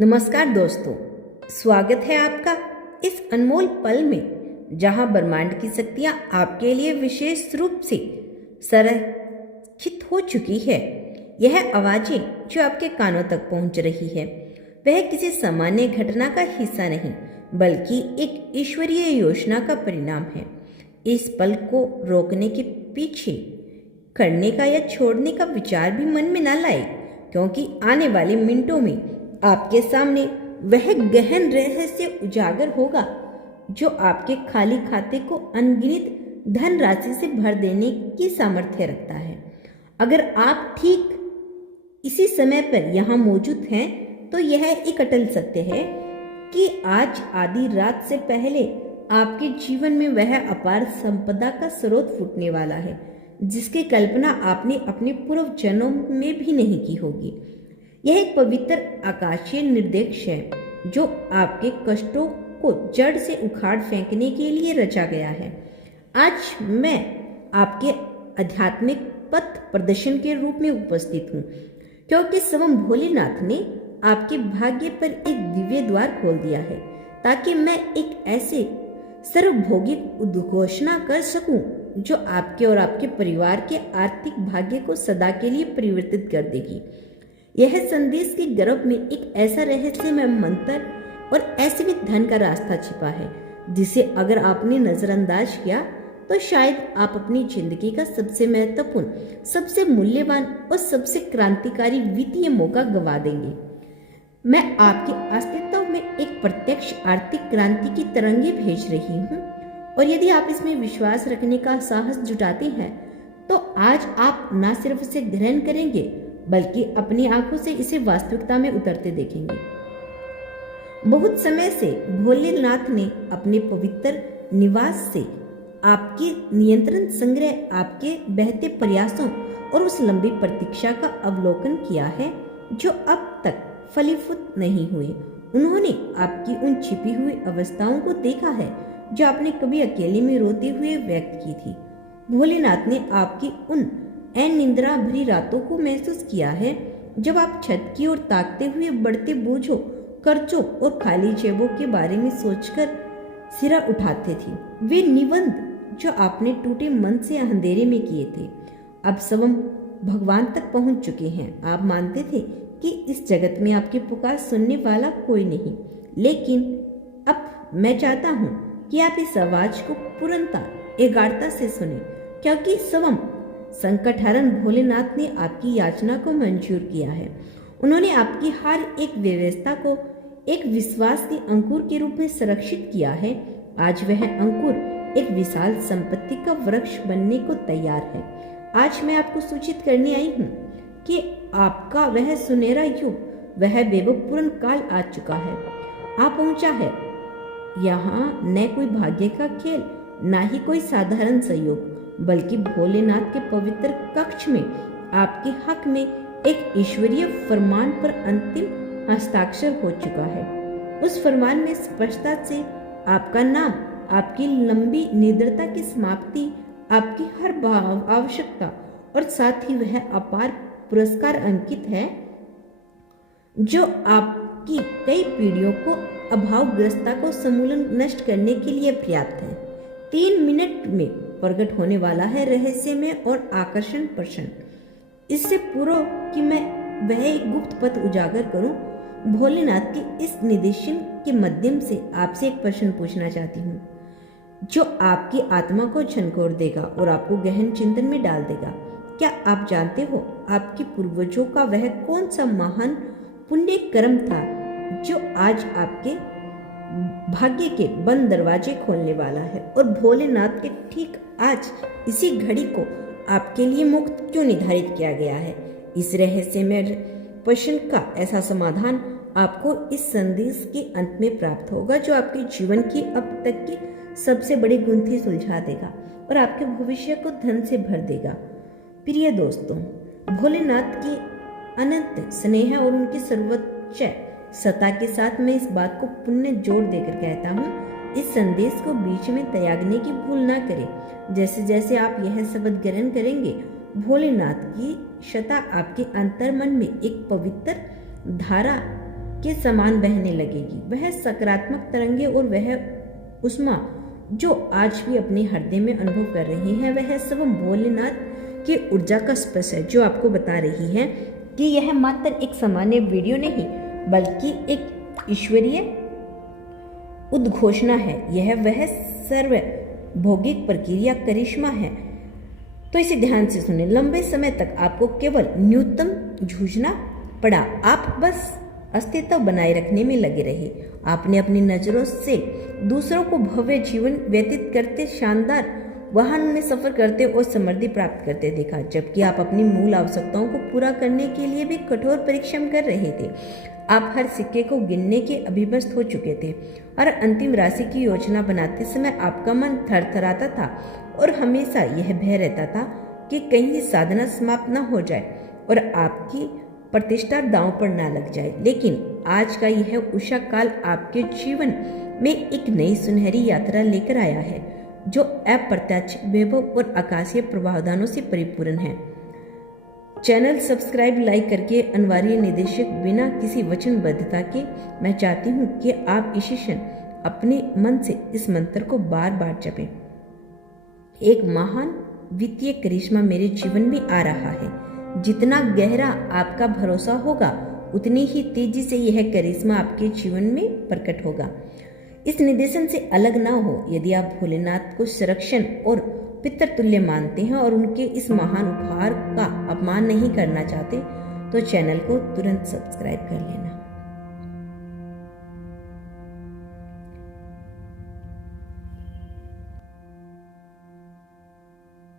नमस्कार दोस्तों, स्वागत है आपका इस अनमोल पल में जहां ब्रह्मांड की शक्तियां आपके लिए विशेष रूप से संरक्षित हो चुकी है। यह आवाजें जो आपके कानों तक पहुंच रही है वह किसी सामान्य घटना का हिस्सा नहीं बल्कि एक ईश्वरीय योजना का परिणाम है। इस पल को रोकने के पीछे करने का या छोड़ने का विचार भी मन में ना लाए, क्योंकि आने वाले मिनटों में आपके सामने वह गहन रहस्य उजागर होगा जो आपके खाली खाते को अनगिनत धनराशि से भर देने की सामर्थ्य रखता है। अगर आप ठीक इसी समय पर यहाँ मौजूद हैं तो यह एक अटल सत्य है कि आज आधी रात से पहले आपके जीवन में वह अपार संपदा का स्रोत फूटने वाला है जिसकी कल्पना आपने अपने पूर्व जन्मों में भी नहीं की होगी। यह एक पवित्र आकाशीय निर्देश है जो आपके कष्टों को जड़ से उखाड़ फेंकने के लिए रचा गया है। आज मैं आपके आध्यात्मिक पथ प्रदर्शन के रूप में उपस्थित हूँ, क्योंकि स्वयं भोलेनाथ ने आपके भाग्य पर एक दिव्य द्वार खोल दिया है ताकि मैं एक ऐसे सर्वभौगिक उद्घोषणा कर सकूं जो आपके और आपके परिवार के आर्थिक भाग्य को सदा के लिए परिवर्तित कर देगी। यह संदेश के गर्भ में एक ऐसा रहस्यमय मंत्र और ऐश्वर्य धन का रास्ता छिपा है जिसे अगर आपने नजरअंदाज किया तो शायद आप अपनी जिंदगी का सबसे महत्वपूर्ण, सबसे मूल्यवान और सबसे क्रांतिकारी वित्तीय मौका गवा देंगे। मैं आपके अस्तित्व में एक प्रत्यक्ष आर्थिक क्रांति की तरंगे भेज रही हूँ और यदि आप इसमें विश्वास रखने का साहस जुटाते हैं तो आज आप न सिर्फ इसे ग्रहण करेंगे बल्कि अपनी आंखों से इसे वास्तविकता में उतरते देखेंगे। बहुत समय से भोलेनाथ ने अपने पवित्र निवास से आपके नियंत्रण संग्रह, आपके बहते प्रयासों और उस लंबी प्रतीक्षा का अवलोकन किया है जो अब तक फलीभूत नहीं हुए। उन्होंने आपकी उन छिपी हुई अवस्थाओं को देखा है जो आपने कभी अकेले में रोते हुए व्यक्त की थी। भोलेनाथ ने आपकी उन निंद्रा भरी रातों को महसूस किया है जब आप छत की ओर ताकते हुए बढ़ते बोझों, कर्जों और खाली जेबों के बारे में सोचकर सिरा उठाते थे। वे निबंध जो आपने टूटे मन से अंधेरे में किए थे अब स्वयं भगवान तक पहुंच चुके हैं। आप मानते थे कि इस जगत में आपकी पुकार सुनने वाला कोई नहीं, लेकिन अब मैं चाहता हूं कि आप इस आवाज को पूर्णता एकाग्रता से सुने, क्योंकि स्वयं संकटहरण भोलेनाथ ने आपकी याचना को मंजूर किया है। उन्होंने आपकी हर एक व्यवस्था को एक विश्वास के अंकुर के रूप में संरक्षित किया है। आज वह अंकुर एक विशाल संपत्ति का वृक्ष बनने को तैयार है। आज मैं आपको सूचित करने आई हूँ कि आपका वह सुनहरा युग, वह वैभवपूर्ण काल आ चुका है, आ पहुंचा है। यहाँ न कोई भाग्य का खेल, ना ही कोई साधारण सहयोग, बल्कि भोलेनाथ के पवित्र कक्ष में आपके हक में एक ईश्वरीय फरमान पर अंतिम हस्ताक्षर हो चुका है। उस फरमान में स्पष्टता से आपका नाम, आपकी लंबी निद्रता की समाप्ति, आपकी हर आवश्यकता और साथ ही वह अपार पुरस्कार अंकित है जो आपकी कई पीढ़ियों को अभावग्रस्ता को समूलन नष्ट करने के लिए पर्याप्त है। 3 मिनट में प्रकट होने वाला है रहस्य में और आकर्षण प्रश्न। इससे पूर्व कि मैं वह एक गुप्त पथ उजागर करूं, भोलेनाथ के इस निर्देशन के माध्यम से आपसे एक प्रश्न पूछना चाहती हूँ जो आपकी आत्मा को झंझोर देगा और आपको गहन चिंतन में डाल देगा। क्या आप जानते हो आपके पूर्वजों का वह कौन सा महान पुण्य कर्म था जो आज आपके भाग्य के बंद दरवाजे खोलने वाला है और भोलेनाथ के ठीक आज इसी घड़ी को आपके लिए मुक्त क्यों निर्धारित किया गया है? इस रहस्यमय प्रश्न का ऐसा समाधान आपको इस संदेश के अंत में प्राप्त होगा जो आपके जीवन की अब तक की सबसे बड़ी गुंथी सुलझा देगा और आपके भविष्य को धन से भर देगा। प्रिय दोस्तों, भोलेनाथ की अनंत स्नेह और उनकी सर्वोच्च सत्ता के साथ मैं इस बात को पुण्य जोड़ देकर कहता हूँ, इस संदेश को बीच में त्यागने की भूल ना करें। जैसे जैसे आप यह शब्द ग्रहण करेंगे, भोलेनाथ की सत्ता आपके अंतर्मन में एक पवित्र धारा के समान बहने लगेगी। वह सकारात्मक तरंगे और वह उष्मा जो आज भी अपने हृदय में अनुभव कर रही हैं, वह सब भोलेनाथ की ऊर्जा का स्पर्श है, जो आपको बता रही है कि यह मात्र एक सामान्य वीडियो नहीं बल्कि एक ईश्वरीय उद्घोषणा है। यह वह सर्व भौगिक प्रक्रिया करिश्मा है। तो इसे ध्यान से सुने। लंबे समय तक आपको केवल न्यूनतम जूझना पड़ा। आप बस अस्तित्व बनाए रखने में लगे रहे। आपने अपनी नजरों से दूसरों को भव्य जीवन व्यतीत करते, शानदार वाहन में सफर करते और समृद्धि प्राप्त करते देखा, जबकि आप अपनी मूल आवश्यकताओं को पूरा करने के लिए भी कठोर परिश्रम कर रहे थे। आप हर सिक्के को गिनने के अभिभूत हो चुके थे और अंतिम राशि की योजना बनाते समय आपका मन थरथराता था और हमेशा यह भय रहता था कि कहीं साधना समाप्त न हो जाए और आपकी प्रतिष्ठा दांव पर न लग जाए। लेकिन आज का यह उषा काल आपके जीवन में एक नई सुनहरी यात्रा लेकर आया है, जो अप्रत्यक्ष वैभव और आकाशीय प्रावधानों से परिपूर्ण है। चैनल सब्सक्राइब लाइक करके अनिवार्य निर्देशक बिना किसी वचनबद्धता के मैं चाहती हूँ कि आप इसी क्षण अपने मन से इस मंत्र को बार बार जपें। एक महान वित्तीय करिश्मा मेरे जीवन में आ रहा है। जितना गहरा आपका भरोसा होगा उतनी ही तेजी से यह करिश्मा आपके जीवन में प्रकट होगा। इस निर्देशन से अलग ना हो। यदि आप भोलेनाथ को संरक्षण और पितृतुल्य मानते हैं और उनके इस महान उपहार का अपमान नहीं करना चाहते, तो चैनल को तुरंत सब्सक्राइब कर लेना।